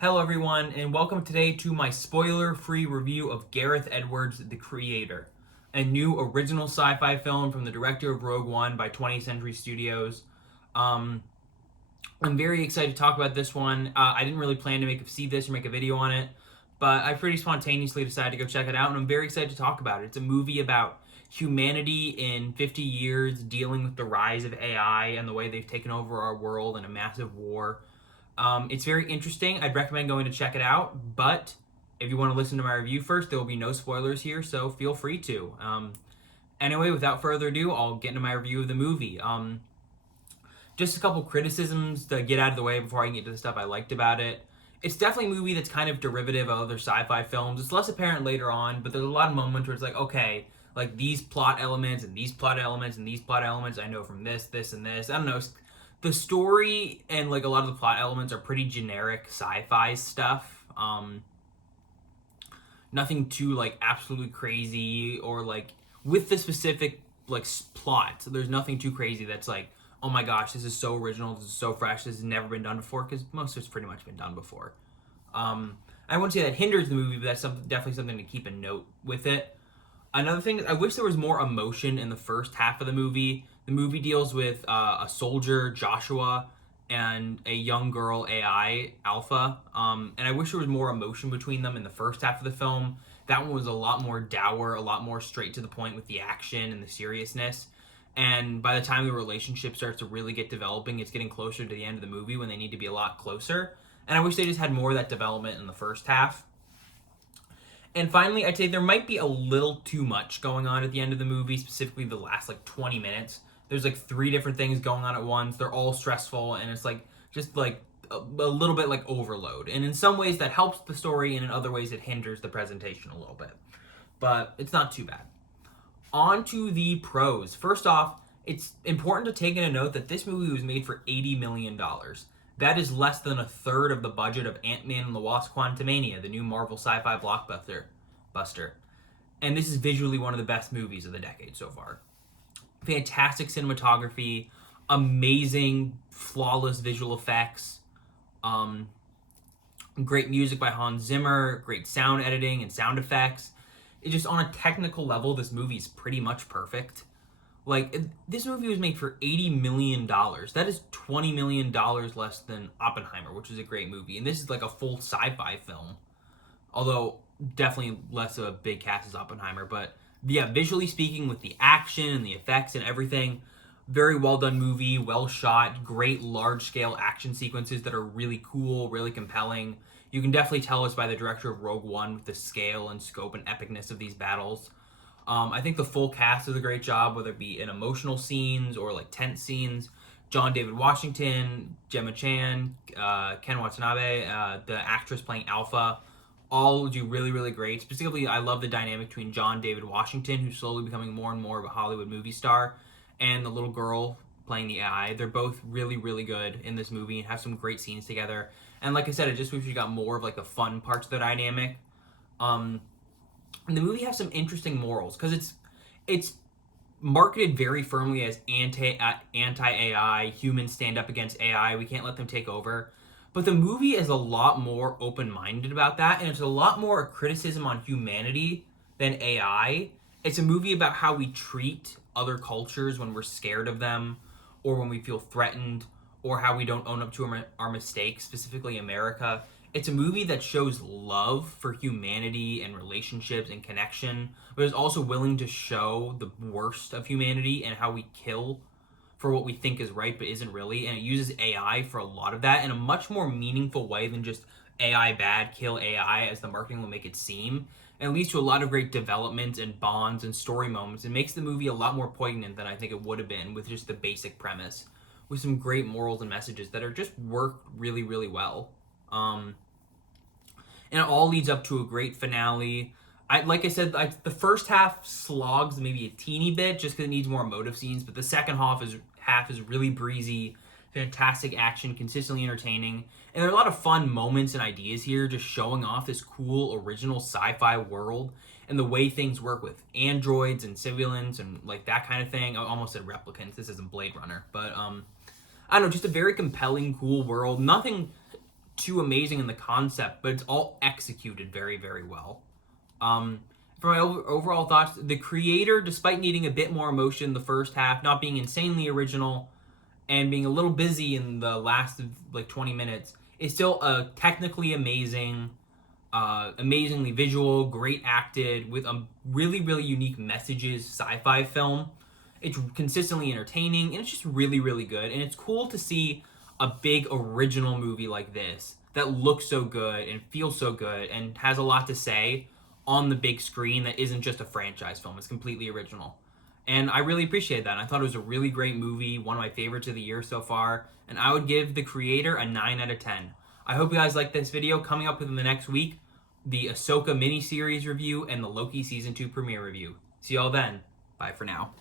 Hello everyone, and welcome today to my spoiler-free review of Gareth Edwards' The Creator, a new original sci-fi film from the director of Rogue One by 20th Century Studios. Um, I'm very excited to talk about this one. I didn't really plan to see this or make a video on it, but I pretty spontaneously decided to go check it out, and I'm very excited to talk about it. It's a movie about humanity in 50 years dealing with the rise of AI and the way they've taken over our world in a massive war. It's very interesting. I'd recommend going to check it out, but if you want to listen to my review first, there will be no spoilers here, so feel free to. Anyway, without further ado, I'll get into my review of the movie. Just a couple criticisms to get out of the way before I can get to the stuff I liked about it. It's definitely a movie that's kind of derivative of other sci-fi films. It's less apparent later on, but there's a lot of moments where it's like, okay, like these plot elements and these plot elements and these plot elements I know from this, this, and this. I don't know. The story and like a lot of the plot elements are pretty generic sci-fi stuff. Nothing too like absolutely crazy or like with the specific like plot. So there's nothing too crazy that's like, oh my gosh, this is so original, this is so fresh, this has never been done before, because most of it's pretty much been done before. I wouldn't say that hinders the movie, but that's definitely something to keep a note with it. Another thing, I wish there was more emotion in the first half of the movie. The movie deals with a soldier, Joshua, and a young girl, AI, Alpha. And I wish there was more emotion between them in the first half of the film. That one was a lot more dour, a lot more straight to the point with the action and the seriousness. And by the time the relationship starts to really get developing, it's getting closer to the end of the movie when they need to be a lot closer. And I wish they just had more of that development in the first half. And finally, I'd say there might be a little too much going on at the end of the movie, specifically the last like 20 minutes. There's like 3 different things going on at once. They're all stressful, and it's like just like a little bit like overload. And in some ways that helps the story, and in other ways it hinders the presentation a little bit. But it's not too bad. On to the pros. First off, it's important to take in a note that this movie was made for $80 million. That is less than a third of the budget of Ant-Man and the Wasp: Quantumania, the new Marvel sci-fi blockbuster. And this is visually one of the best movies of the decade so far. Fantastic cinematography, amazing, flawless visual effects, great music by Hans Zimmer, great sound editing and sound effects. It just, on a technical level, this movie is pretty much perfect. Like, this movie was made for $80 million. That is $20 million less than Oppenheimer, which is a great movie. And this is like a full sci-fi film. Although, definitely less of a big cast as Oppenheimer. But, yeah, visually speaking, with the action and the effects and everything, very well done movie, well shot, great large-scale action sequences that are really cool, really compelling. You can definitely tell us by the director of Rogue One with the scale and scope and epicness of these battles. I think the full cast does a great job, whether it be in emotional scenes or like tense scenes. John David Washington, Gemma Chan, Ken Watanabe, the actress playing Alpha, all do really, really great. Specifically, I love the dynamic between John David Washington, who's slowly becoming more and more of a Hollywood movie star, and the little girl playing the AI. They're both really, really good in this movie and have some great scenes together. And like I said, I just wish we got more of like the fun parts of the dynamic. And the movie has some interesting morals because it's marketed very firmly as anti-AI, humans stand up against AI, we can't let them take over. But the movie is a lot more open-minded about that, and it's a lot more a criticism on humanity than AI. It's a movie about how we treat other cultures when we're scared of them, or when we feel threatened, or how we don't own up to our mistakes, specifically America. It's a movie that shows love for humanity and relationships and connection, but is also willing to show the worst of humanity and how we kill for what we think is right but isn't really. And it uses AI for a lot of that in a much more meaningful way than just AI bad, kill AI, as the marketing will make it seem. And it leads to a lot of great development and bonds and story moments. It makes the movie a lot more poignant than I think it would have been with just the basic premise, with some great morals and messages that are just work really, really well. And it all leads up to a great finale. Like I said, the first half slogs maybe a teeny bit just because it needs more emotive scenes, but the second half is really breezy, fantastic action, consistently entertaining, and there are a lot of fun moments and ideas here, just showing off this cool original sci-fi world and the way things work with androids and civilians and like that kind of thing. I almost said replicants. This isn't Blade Runner, but I don't know, just a very compelling, cool world. Nothing too amazing in the concept, but it's all executed very, very well. For my overall thoughts, the creator, despite needing a bit more emotion in the first half, not being insanely original, and being a little busy in the last like 20 minutes, is still a technically amazing, amazingly visual, great acted, with a really, really unique messages sci-fi film. It's consistently entertaining, and it's just really, really good. And it's cool to see a big original movie like this that looks so good and feels so good and has a lot to say on the big screen that isn't just a franchise film. It's completely original. And I really appreciate that. I thought it was a really great movie, one of my favorites of the year so far. And I would give the creator a 9 out of 10. I hope you guys like this video. Coming up within the next week, the Ahsoka miniseries review and the Loki Season 2 premiere review. See y'all then. Bye for now.